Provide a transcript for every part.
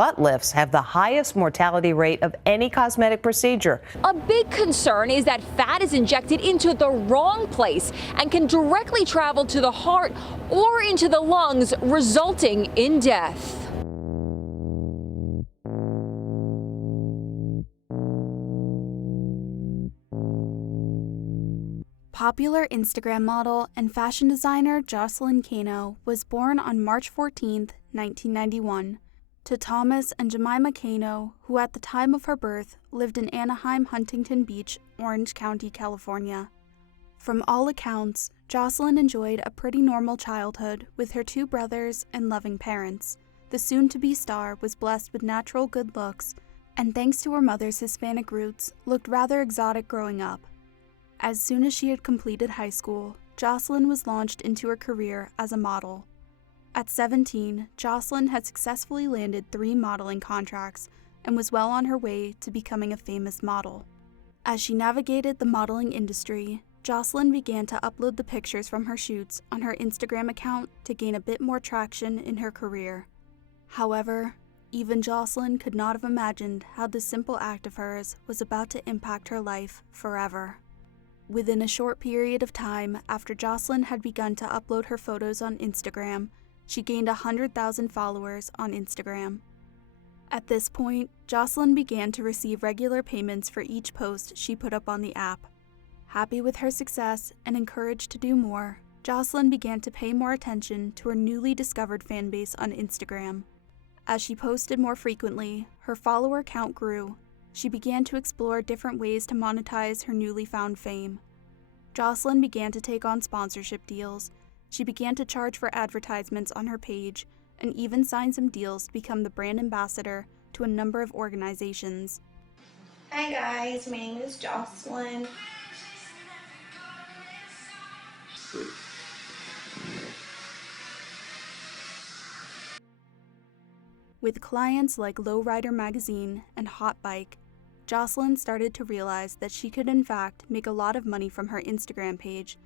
Butt lifts have the highest mortality rate of any cosmetic procedure. A big concern is that fat is injected into the wrong place and can directly travel to the heart or into the lungs, resulting in death. Popular Instagram model and fashion designer Jocelyn Cano was born on March 14, 1991, to Thomas and Jemima Cano, who at the time of her birth lived in Anaheim, Huntington Beach, Orange County, California. From all accounts, Jocelyn enjoyed a pretty normal childhood with her two brothers and loving parents. The soon-to-be star was blessed with natural good looks, and thanks to her mother's Hispanic roots, looked rather exotic growing up. As soon as she had completed high school, Jocelyn was launched into her career as a model. At 17, Jocelyn had successfully landed 3 modeling contracts and was well on her way to becoming a famous model. As she navigated the modeling industry, Jocelyn began to upload the pictures from her shoots on her Instagram account to gain a bit more traction in her career. However, even Jocelyn could not have imagined how this simple act of hers was about to impact her life forever. Within a short period of time after Jocelyn had begun to upload her photos on Instagram, she gained 100,000 followers on Instagram. At this point, Jocelyn began to receive regular payments for each post she put up on the app. Happy with her success and encouraged to do more, Jocelyn began to pay more attention to her newly discovered fan base on Instagram. As she posted more frequently, her follower count grew. She began to explore different ways to monetize her newly found fame. Jocelyn began to take on sponsorship deals. She began to charge for advertisements on her page and even signed some deals to become the brand ambassador to a number of organizations. Hi guys, my name is Jocelyn. With clients like Lowrider Magazine and Hot Bike, Jocelyn started to realize that she could in fact make a lot of money from her Instagram page.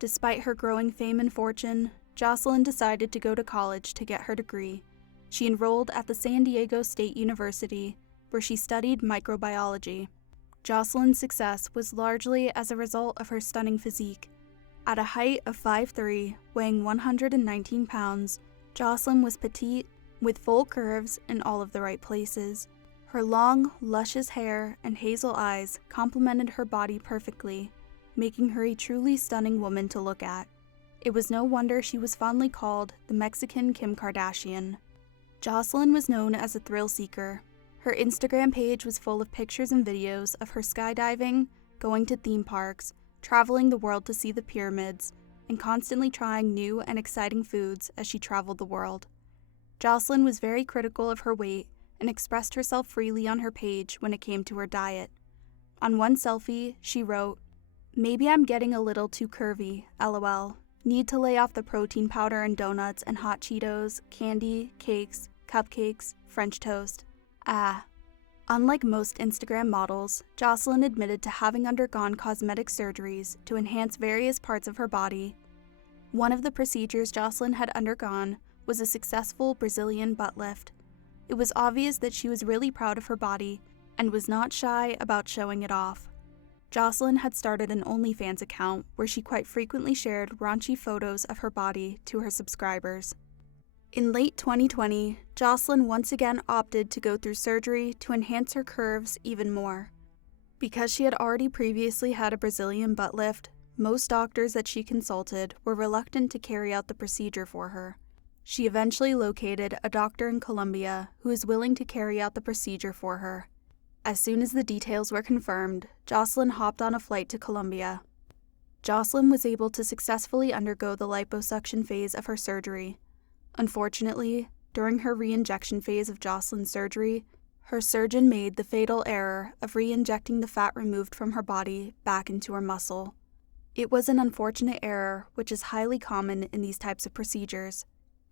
Despite her growing fame and fortune, Jocelyn decided to go to college to get her degree. She enrolled at the San Diego State University, where she studied microbiology. Jocelyn's success was largely as a result of her stunning physique. At a height of 5'3", weighing 119 pounds, Jocelyn was petite, with full curves in all of the right places. Her long, luscious hair and hazel eyes complemented her body perfectly, making her a truly stunning woman to look at. It was no wonder she was fondly called the Mexican Kim Kardashian. Jocelyn was known as a thrill seeker. Her Instagram page was full of pictures and videos of her skydiving, going to theme parks, traveling the world to see the pyramids, and constantly trying new and exciting foods as she traveled the world. Jocelyn was very critical of her weight and expressed herself freely on her page when it came to her diet. On one selfie, she wrote, "Maybe I'm getting a little too curvy, lol. Need to lay off the protein powder and donuts and hot Cheetos, candy, cakes, cupcakes, French toast. Ah." Unlike most Instagram models, Jocelyn admitted to having undergone cosmetic surgeries to enhance various parts of her body. One of the procedures Jocelyn had undergone was a successful Brazilian butt lift. It was obvious that she was really proud of her body and was not shy about showing it off. Jocelyn had started an OnlyFans account where she quite frequently shared raunchy photos of her body to her subscribers. In late 2020, Jocelyn once again opted to go through surgery to enhance her curves even more. Because she had already previously had a Brazilian butt lift, most doctors that she consulted were reluctant to carry out the procedure for her. She eventually located a doctor in Colombia who was willing to carry out the procedure for her. As soon as the details were confirmed, Jocelyn hopped on a flight to Colombia. Jocelyn was able to successfully undergo the liposuction phase of her surgery. Unfortunately, during her re-injection phase of Jocelyn's surgery, her surgeon made the fatal error of re-injecting the fat removed from her body back into her muscle. It was an unfortunate error which is highly common in these types of procedures.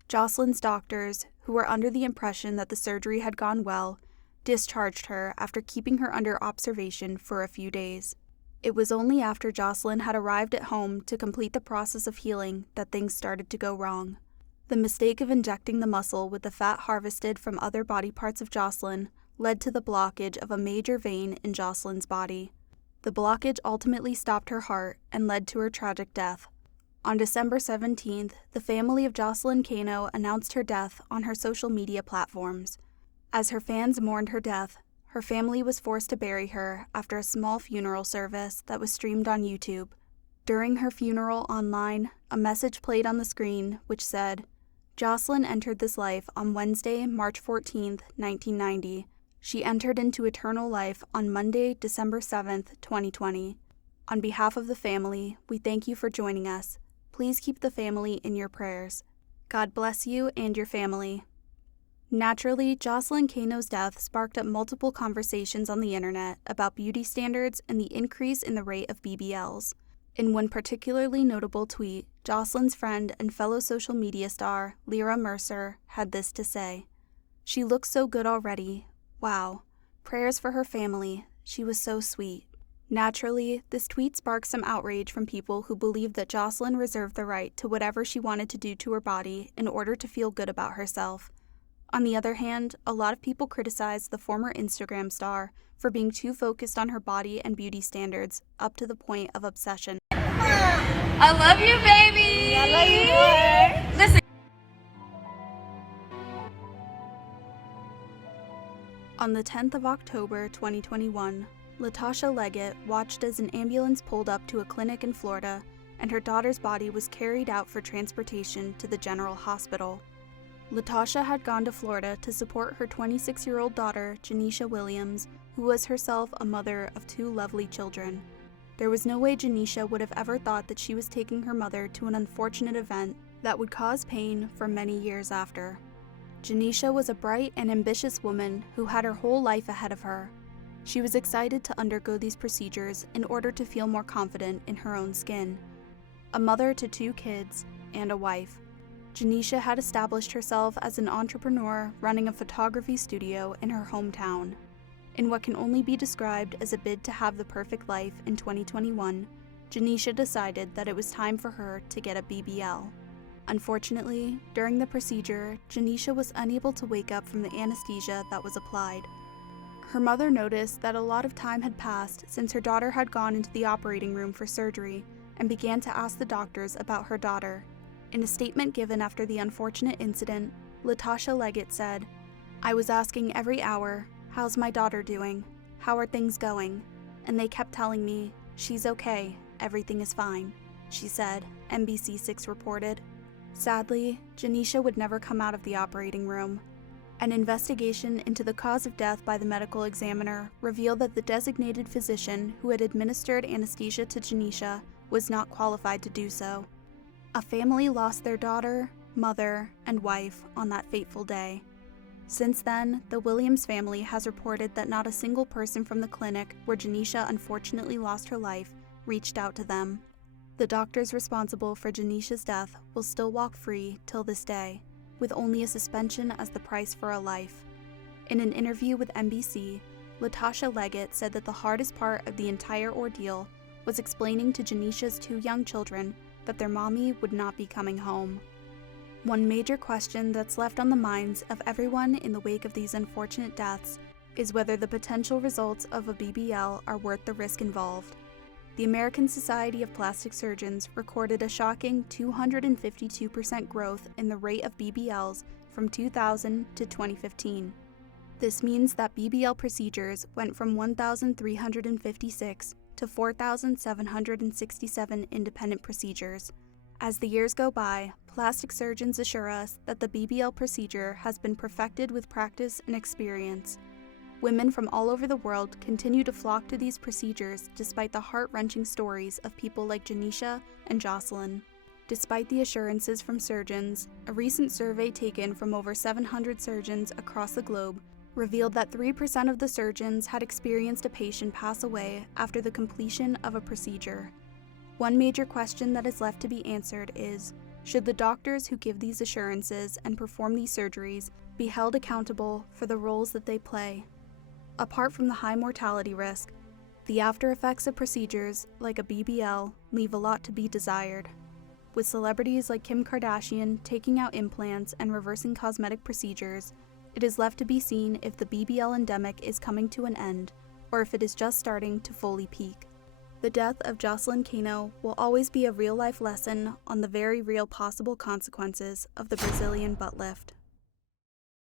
Jocelyn's doctors, who were under the impression that the surgery had gone well, discharged her after keeping her under observation for a few days. It was only after Jocelyn had arrived at home to complete the process of healing that things started to go wrong. The mistake of injecting the muscle with the fat harvested from other body parts of Jocelyn led to the blockage of a major vein in Jocelyn's body. The blockage ultimately stopped her heart and led to her tragic death. On December 17th, the family of Jocelyn Cano announced her death on her social media platforms. As her fans mourned her death, her family was forced to bury her after a small funeral service that was streamed on YouTube. During her funeral online, a message played on the screen which said, "Jocelyn entered this life on Wednesday, March 14th, 1990. She entered into eternal life on Monday, December 7th, 2020. On behalf of the family, we thank you for joining us. Please keep the family in your prayers. God bless you and your family." Naturally, Jocelyn Cano's death sparked up multiple conversations on the internet about beauty standards and the increase in the rate of BBLs. In one particularly notable tweet, Jocelyn's friend and fellow social media star, Lyra Mercer, had this to say, "She looks so good already. Wow. Prayers for her family. She was so sweet." Naturally, this tweet sparked some outrage from people who believed that Jocelyn reserved the right to whatever she wanted to do to her body in order to feel good about herself. On the other hand, a lot of people criticized the former Instagram star for being too focused on her body and beauty standards, up to the point of obsession. I love you, baby. I love you more. Listen. On the 10th of October 2021, Latasha Leggett watched as an ambulance pulled up to a clinic in Florida and her daughter's body was carried out for transportation to the General Hospital. Latasha had gone to Florida to support her 26-year-old daughter, Janisha Williams, who was herself a mother of 2 lovely children. There was no way Janisha would have ever thought that she was taking her mother to an unfortunate event that would cause pain for many years after. Janisha was a bright and ambitious woman who had her whole life ahead of her. She was excited to undergo these procedures in order to feel more confident in her own skin. A mother to 2 kids and a wife, Janisha had established herself as an entrepreneur running a photography studio in her hometown. In what can only be described as a bid to have the perfect life in 2021, Janisha decided that it was time for her to get a BBL. Unfortunately, during the procedure, Janisha was unable to wake up from the anesthesia that was applied. Her mother noticed that a lot of time had passed since her daughter had gone into the operating room for surgery and began to ask the doctors about her daughter. In a statement given after the unfortunate incident, Latasha Leggett said, "I was asking every hour, 'How's my daughter doing? How are things going?' And they kept telling me, 'She's okay, everything is fine,'" she said, NBC6 reported. Sadly, Janisha would never come out of the operating room. An investigation into the cause of death by the medical examiner revealed that the designated physician who had administered anesthesia to Janisha was not qualified to do so. A family lost their daughter, mother, and wife on that fateful day. Since then, the Williams family has reported that not a single person from the clinic where Janisha unfortunately lost her life reached out to them. The doctors responsible for Janisha's death will still walk free till this day, with only a suspension as the price for a life. In an interview with NBC, Latasha Leggett said that the hardest part of the entire ordeal was explaining to Janisha's 2 young children that their mommy would not be coming home. One major question that's left on the minds of everyone in the wake of these unfortunate deaths is whether the potential results of a BBL are worth the risk involved. The American Society of Plastic Surgeons recorded a shocking 252% growth in the rate of BBLs from 2000 to 2015. This means that BBL procedures went from 1,356 to 4,767 independent procedures. As the years go by, plastic surgeons assure us that the BBL procedure has been perfected with practice and experience. Women from all over the world continue to flock to these procedures despite the heart-wrenching stories of people like Janisha and Jocelyn. Despite the assurances from surgeons, a recent survey taken from over 700 surgeons across the globe revealed that 3% of the surgeons had experienced a patient pass away after the completion of a procedure. One major question that is left to be answered is, should the doctors who give these assurances and perform these surgeries be held accountable for the roles that they play? Apart from the high mortality risk, the after effects of procedures like a BBL leave a lot to be desired. With celebrities like Kim Kardashian taking out implants and reversing cosmetic procedures, it is left to be seen if the BBL endemic is coming to an end or if it is just starting to fully peak. The death of Jocelyn Cano will always be a real-life lesson on the very real possible consequences of the Brazilian butt lift.